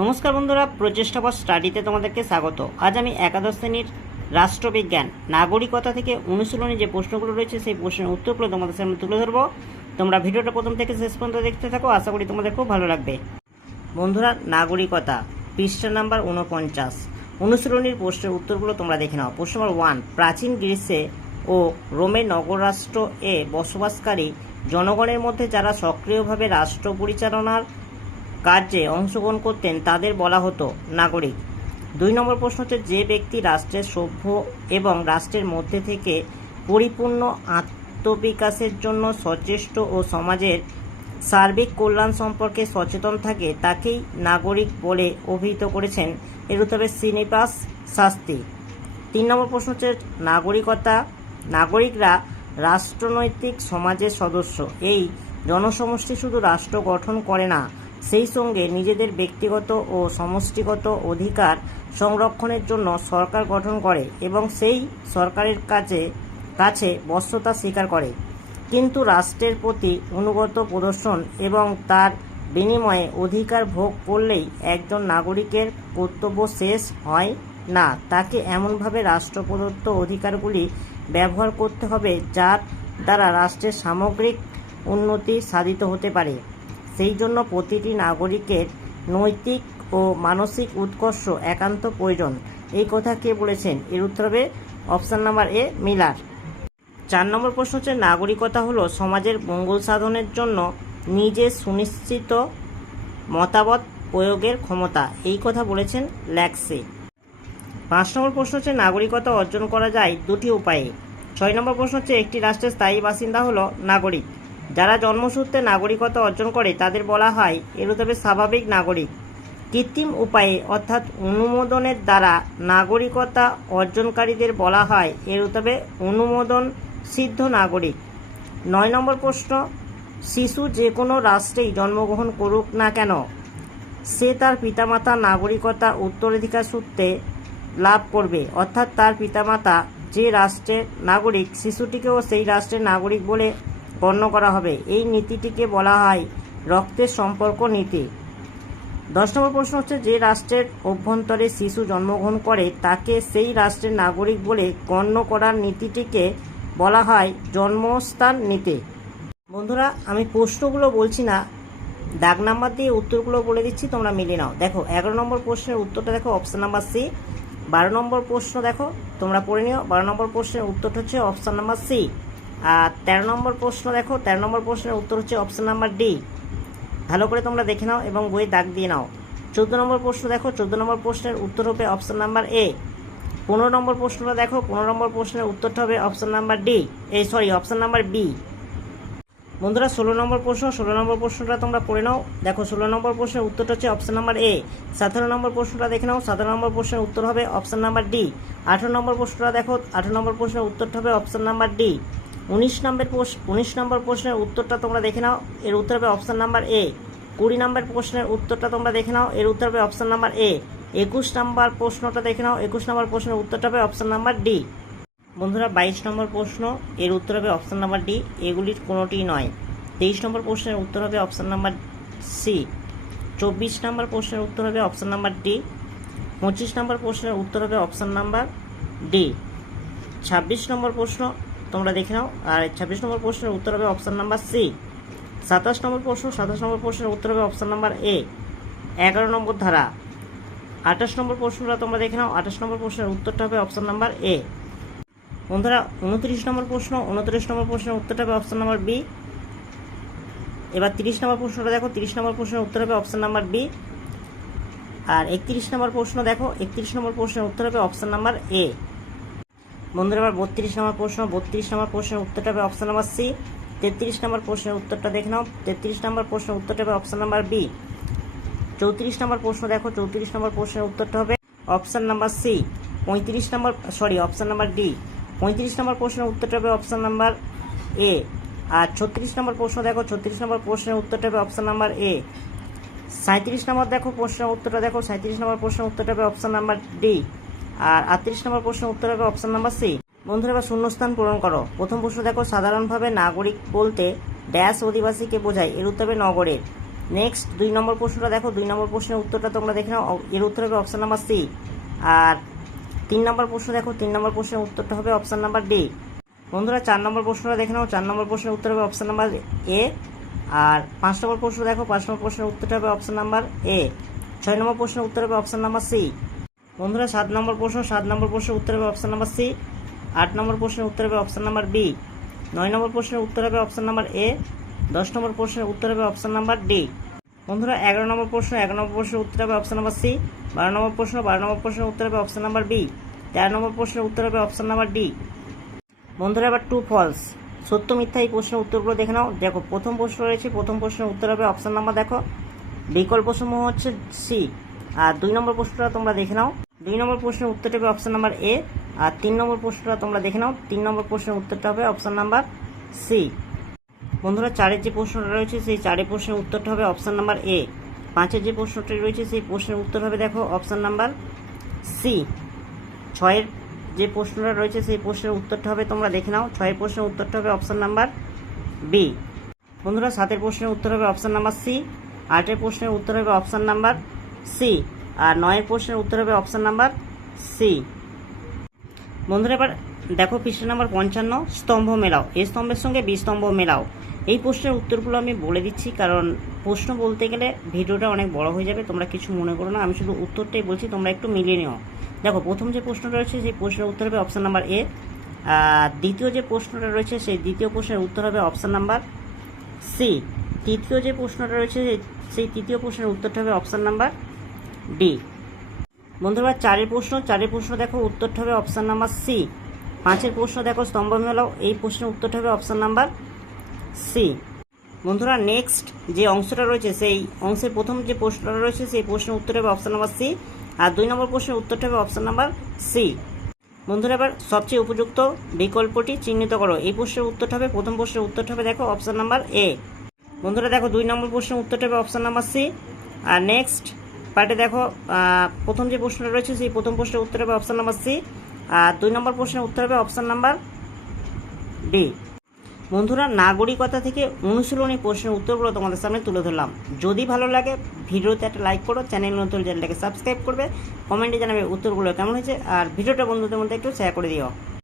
নমস্কার বন্ধুরা, প্রচেষ্টা ফর স্টাডিতে তোমাদেরকে স্বাগত। আজ আমি একাদশ শ্রেণীর রাষ্ট্রবিজ্ঞান নাগরিকতা থেকে অনুশীলনী যে প্রশ্নগুলো রয়েছে সেই প্রশ্নের উত্তরগুলো তোমাদের সামনে তুলে ধরবো। তোমরা ভিডিওটা প্রথম থেকে শেষ পর্যন্ত দেখতে থাকো, আশা করি তোমাদের খুব ভালো লাগবে। বন্ধুরা, নাগরিকতা পৃষ্ঠা নাম্বার 49, অনুশীলনীর প্রশ্নের উত্তরগুলো তোমরা দেখে নাও। প্রশ্ন নম্বর 1, প্রাচীন গ্রিসে ও রোমের নগররাষ্ট্র এ বসবাসকারী জনগণের মধ্যে যারা সক্রিয়ভাবে রাষ্ট্র পরিচালনার কার্যে অংশগ্রহণ করতেন তাদের বলা হতো নাগরিক। 2 নম্বর প্রশ্ন হচ্ছে, যে ব্যক্তি রাষ্ট্রের সভ্য এবং রাষ্ট্রের মধ্যে থেকে পরিপূর্ণ আত্মবিকাশের জন্য সচেষ্ট ও সমাজের সার্বিক কল্যাণ সম্পর্কে সচেতন থাকে তাকেই নাগরিক বলে অভিহিত করেছেন। এর উত্তরে শ্রীনিবাস শাস্ত্রী। 3 নম্বর প্রশ্ন হচ্ছে, নাগরিকরা রাষ্ট্রনৈতিক সমাজের সদস্য। এই জনসমষ্টি শুধু রাষ্ট্র গঠন করে না, সেই সঙ্গে নিজেদের ব্যক্তিগত ও সমষ্টিগত অধিকার সংরক্ষণের জন্য সরকার গঠন করে এবং সেই সরকারের কাছে বশ্যতা স্বীকার করে। কিন্তু রাষ্ট্রের প্রতি আনুগত্য প্রদর্শন এবং তার বিনিময়ে অধিকার ভোগ করলেই একজন নাগরিকের কর্তব্য শেষ হয় না। তাকে এমনভাবে রাষ্ট্র প্রদত্ত অধিকারগুলি ব্যবহার করতে হবে যার দ্বারা রাষ্ট্রের সামগ্রিক উন্নতি সাধিত হতে পারে। সেই জন্য প্রতিটি নাগরিকের নৈতিক ও মানসিক উৎকর্ষ একান্ত প্রয়োজন। এই কথা কে বলেছেন? এর উত্তর হবে অপশান নাম্বার এ, মিলার। 4 নম্বর প্রশ্ন হচ্ছে, নাগরিকতা হলো সমাজের মঙ্গল সাধনের জন্য নিজের সুনিশ্চিত মতামত প্রয়োগের ক্ষমতা। এই কথা বলেছেন ল্যাক্সে। 5 নম্বর প্রশ্ন হচ্ছে, নাগরিকতা অর্জন করা যায় 2টি উপায়ে। 6 নম্বর প্রশ্ন হচ্ছে, একটি রাষ্ট্রের স্থায়ী বাসিন্দা হলো নাগরিক। যারা জন্মসূত্রে নাগরিকতা অর্জন করে তাদের বলা হয়, এর উত্তরে স্বাভাবিক নাগরিক। কৃত্রিম উপায়ে অর্থাৎ অনুমোদনের দ্বারা নাগরিকতা অর্জনকারীদের বলা হয়, এর উত্তরে অনুমোদন সিদ্ধ নাগরিক। 9 নম্বর প্রশ্ন, শিশু যে কোনো রাষ্ট্রেই জন্মগ্রহণ করুক না কেন, সে তার পিতামাতার নাগরিকতা উত্তরাধিকার সূত্রে লাভ করবে। অর্থাৎ তার পিতামাতা যে রাষ্ট্রের নাগরিক, শিশুটিকেও সেই রাষ্ট্রের নাগরিক বলে গণ্য করা হবে। এই নীতিটিকে বলা হয় রক্তের সম্পর্ক নীতি। 10 নম্বর প্রশ্ন হচ্ছে, যে রাষ্ট্রের অভ্যন্তরে শিশু জন্মগ্রহণ করে তাকে সেই রাষ্ট্রের নাগরিক বলে গণ্য করার নীতিটিকে বলা হয় জন্মস্থান নীতি। বন্ধুরা, আমি প্রশ্নগুলো বলছি না, দাগ নাম্বার দিয়ে উত্তরগুলো বলে দিচ্ছি, তোমরা মিলে নাও। দেখো, 11 নম্বর প্রশ্নের উত্তরটা দেখো অপশান নাম্বার সি। 12 নম্বর প্রশ্ন দেখো, তোমরা পড়ে নিও। 12 নম্বর প্রশ্নের উত্তরটা হচ্ছে অপশান নাম্বার সি। আর 13 নম্বর প্রশ্ন দেখো, 13 নম্বর প্রশ্নের উত্তর হচ্ছে অপশান নাম্বার ডি। ভালো করে তোমরা দেখে নাও এবং বইয়ে দাগ দিয়ে নাও। 14 নম্বর প্রশ্ন দেখো, 14 নম্বর প্রশ্নের উত্তর হবে অপশান নাম্বার এ। 15 নম্বর প্রশ্নটা দেখো, 15 নম্বর প্রশ্নের উত্তরটা হবে option number D, option number B. বন্ধুরা, 16 নম্বর প্রশ্ন, 16 নম্বর প্রশ্নটা তোমরা পড়ে নাও। দেখো, 16 নম্বর প্রশ্নের উত্তরটা হচ্ছে অপশান নাম্বার এ। 17 নম্বর প্রশ্নটা দেখে নাও, 17 নম্বর প্রশ্নের উত্তর হবে অপশান নাম্বার ডি। 18 নম্বর প্রশ্নটা দেখো, 18 নম্বর প্রশ্নের উত্তরটা হবে অপশান নাম্বার ডি। 19 নম্বর প্রশ্নের উত্তরটা তোমরা দেখে নাও, এর উত্তর হবে অপশান নাম্বার এ। 20 নম্বর প্রশ্নের উত্তরটা তোমরা দেখে নাও, এর উত্তর হবে অপশান নাম্বার এ। 21 নম্বর প্রশ্নটা দেখে নাও, 21 নম্বর প্রশ্নের উত্তরটা হবে অপশান নাম্বার ডি। বন্ধুরা, 22 নম্বর প্রশ্ন, এর উত্তর হবে অপশান নাম্বার ডি, এগুলির কোনোটিই নয়। 23 নম্বর প্রশ্নের উত্তর হবে অপশান নাম্বার সি। 24 নম্বর প্রশ্নের উত্তর হবে অপশান নাম্বার ডি। 25 নম্বর প্রশ্নের উত্তর হবে অপশান নাম্বার ডি। 26 নম্বর প্রশ্ন তোমরা দেখে নাও, আর 26 নম্বর প্রশ্নের উত্তর হবে অপশান নাম্বার সি। 27 নম্বর প্রশ্ন, 27 নম্বর প্রশ্নের উত্তর হবে অপশান নাম্বার এ, 11 নম্বর ধারা। 28 নম্বর প্রশ্নটা তোমরা দেখে নাও, 28 নম্বর প্রশ্নের উত্তরটা হবে অপশান নাম্বার এ। বন্ধুরা, 29 নম্বর প্রশ্ন, 29 নম্বর প্রশ্নের উত্তরটা হবে অপশান নাম্বার বি। এবার 30 নম্বর প্রশ্নটা দেখো, 30 নম্বর প্রশ্নের উত্তর হবে অপশান নাম্বার বি। আর 31 নম্বর প্রশ্ন দেখো, 31 নম্বর প্রশ্নের উত্তর হবে অপশান নাম্বার এ। বন্ধুরা, এবার 32 নম্বর প্রশ্ন, 32 নম্বর প্রশ্নের উত্তরটা হবে অপশান নাম্বার সি। 33 নম্বর প্রশ্নের উত্তরটা দেখে নাও, 33 নম্বর প্রশ্নের উত্তরটা হবে অপশান নাম্বার বি। 34 নম্বর প্রশ্ন দেখো, 34 নম্বর প্রশ্নের উত্তরটা হবে option number C. Option number D. 35 নম্বর প্রশ্নের উত্তরটা হবে অপশান নাম্বার এ। আর 36 নম্বর প্রশ্ন দেখো, 36 নম্বর প্রশ্নের উত্তরটা হবে অপশান নাম্বার এ। 37 নম্বর দেখো প্রশ্নের উত্তরটা দেখো, 37 নম্বর প্রশ্নের উত্তরটা হবে অপশান নাম্বার ডি। আর 38 নম্বর প্রশ্নের উত্তর হবে অপশান নাম্বার সি। বন্ধুরা, এবার শূন্যস্থান পূরণ করো। প্রথম প্রশ্ন দেখো, সাধারণভাবে নাগরিক বলতে ড্যাশ অধিবাসীকে বোঝায়, এর উত্তর হবে নগরের। নেক্সট 2 নম্বর প্রশ্নটা দেখো, 2 নম্বর প্রশ্নের উত্তরটা তোমরা দেখে নাও, এর উত্তর হবে অপশান নাম্বার সি। আর 3 নম্বর প্রশ্ন দেখো, 3 নম্বর প্রশ্নের উত্তরটা হবে অপশান নাম্বার ডি। বন্ধুরা 4 নম্বর প্রশ্নটা দেখে নাও, 4 নম্বর প্রশ্নের উত্তর হবে অপশান নাম্বার এ। আর 5 নম্বর প্রশ্ন দেখো, 5 নম্বর প্রশ্নের উত্তরটা হবে অপশান নাম্বার এ। 6 নম্বর প্রশ্নের উত্তর হবে অপশান নাম্বার সি। বন্ধুরা 7 নম্বর প্রশ্ন, 7 নম্বর প্রশ্নের উত্তর হবে অপশান নাম্বার সি। 8 নম্বর প্রশ্নের উত্তর হবে অপশান নাম্বার বি। 9 নম্বর প্রশ্নের উত্তর হবে অপশান নাম্বার এ। 10 নম্বর প্রশ্নের উত্তর হবে অপশান নাম্বার ডি। বন্ধুরা 11 নম্বর প্রশ্ন, 11 নম্বর প্রশ্নের উত্তর হবে অপশান নাম্বার সি। 12 নম্বর প্রশ্ন, 12 নম্বর প্রশ্নের উত্তর হবে অপশান নাম্বার বি। 13 নম্বর প্রশ্নের উত্তর হবে অপশান নাম্বার ডি। বন্ধুরা এবার ট্রু ফলস, সত্য মিথ্যা এই প্রশ্নের উত্তরগুলো দেখে নাও। দেখো প্রথম প্রশ্ন রয়েছে, প্রথম প্রশ্নের উত্তর হবে অপশান নাম্বার দেখো বিকল্পসমূহ হচ্ছে সি। আর 2 নম্বর প্রশ্নটা তোমরা দেখে নাও, 2 নম্বর প্রশ্নের উত্তরটা হবে অপশান নাম্বার এ। আর 3 নম্বর প্রশ্নটা তোমরা দেখে নাও, 3 নম্বর প্রশ্নের উত্তরটা হবে অপশান নাম্বার সি। বন্ধুরা 4-এর যে প্রশ্নটা রয়েছে সেই 4 প্রশ্নের উত্তরটা হবে অপশান নাম্বার এ। 5-এর যে প্রশ্নটি রয়েছে সেই প্রশ্নের উত্তর হবে দেখো অপশান নাম্বার সি। 6-এর যে প্রশ্নটা রয়েছে সেই প্রশ্নের উত্তরটা হবে তোমরা দেখে নাও, 6-এর প্রশ্নের উত্তরটা হবে অপশান নাম্বার বি। বন্ধুরা 7-এর প্রশ্নের উত্তর হবে অপশান নাম্বার সি। 8-এর প্রশ্নের উত্তর হবে অপশান নাম্বার সি। আর 9-এর প্রশ্নের উত্তর হবে অপশান নাম্বার সি। বন্ধুরা এবার দেখো পৃষ্ঠা নাম্বার 55, স্তম্ভ মেলাও, এ স্তম্ভের সঙ্গে বি স্তম্ভ মেলাও। এই প্রশ্নের উত্তরগুলো আমি বলে দিচ্ছি, কারণ প্রশ্ন বলতে গেলে ভিডিওটা অনেক বড় হয়ে যাবে, তোমরা কিছু মনে করো না, আমি শুধু উত্তরটাই বলছি, তোমরা একটু মিলিয়ে নিও। দেখো প্রথম যে প্রশ্নটা রয়েছে সেই প্রশ্নের উত্তর হবে অপশান নাম্বার এ। দ্বিতীয় যে প্রশ্নটা রয়েছে সেই দ্বিতীয় প্রশ্নের উত্তর হবে অপশান নাম্বার সি। তৃতীয় যে প্রশ্নটা রয়েছে সেই তৃতীয় প্রশ্নের উত্তরটা হবে অপশান নাম্বার ডি। বন্ধুরা 4-এর প্রশ্ন, 4-এর প্রশ্ন দেখো উত্তরটা হবে অপশান নাম্বার সি। 5-এর প্রশ্ন দেখো স্তম্ভ মেলাও, এই প্রশ্নের উত্তরটা হবে অপশান নাম্বার সি। বন্ধুরা নেক্সট যে অংশটা রয়েছে সেই অংশের প্রথম যে প্রশ্নটা রয়েছে সেই প্রশ্নের উত্তর হবে অপশান নাম্বার সি। আর 2 নম্বর প্রশ্নের উত্তরটা হবে অপশান নাম্বার সি। বন্ধুরা এবার সবচেয়ে উপযুক্ত বিকল্পটি চিহ্নিত করো, এই প্রশ্নের উত্তরটা হবে, প্রথম প্রশ্নের উত্তরটা হবে দেখো অপশান নাম্বার এ। বন্ধুরা দেখো 2 নম্বর প্রশ্নের উত্তরটা হবে অপশান নাম্বার সি। আর নেক্সট পার্টে দেখো প্রথম যে প্রশ্নটা রয়েছে সেই প্রথম প্রশ্নের উত্তর হবে অপশান নাম্বার সি। আর 2 নম্বর প্রশ্নের উত্তর হবে অপশান নাম্বার ডি। বন্ধুরা নাগরিকতা থেকে অনুশীলনী প্রশ্নের উত্তরগুলো তোমাদের সামনে তুলে ধরলাম। যদি ভালো লাগে ভিডিওতে একটা লাইক করো, চ্যানেল নতুন চ্যানেলটাকে সাবস্ক্রাইব করবে, কমেন্টে জানাবে উত্তরগুলো কেমন হয়েছে, আর ভিডিওটা বন্ধুদের মধ্যে একটু শেয়ার করে দিও।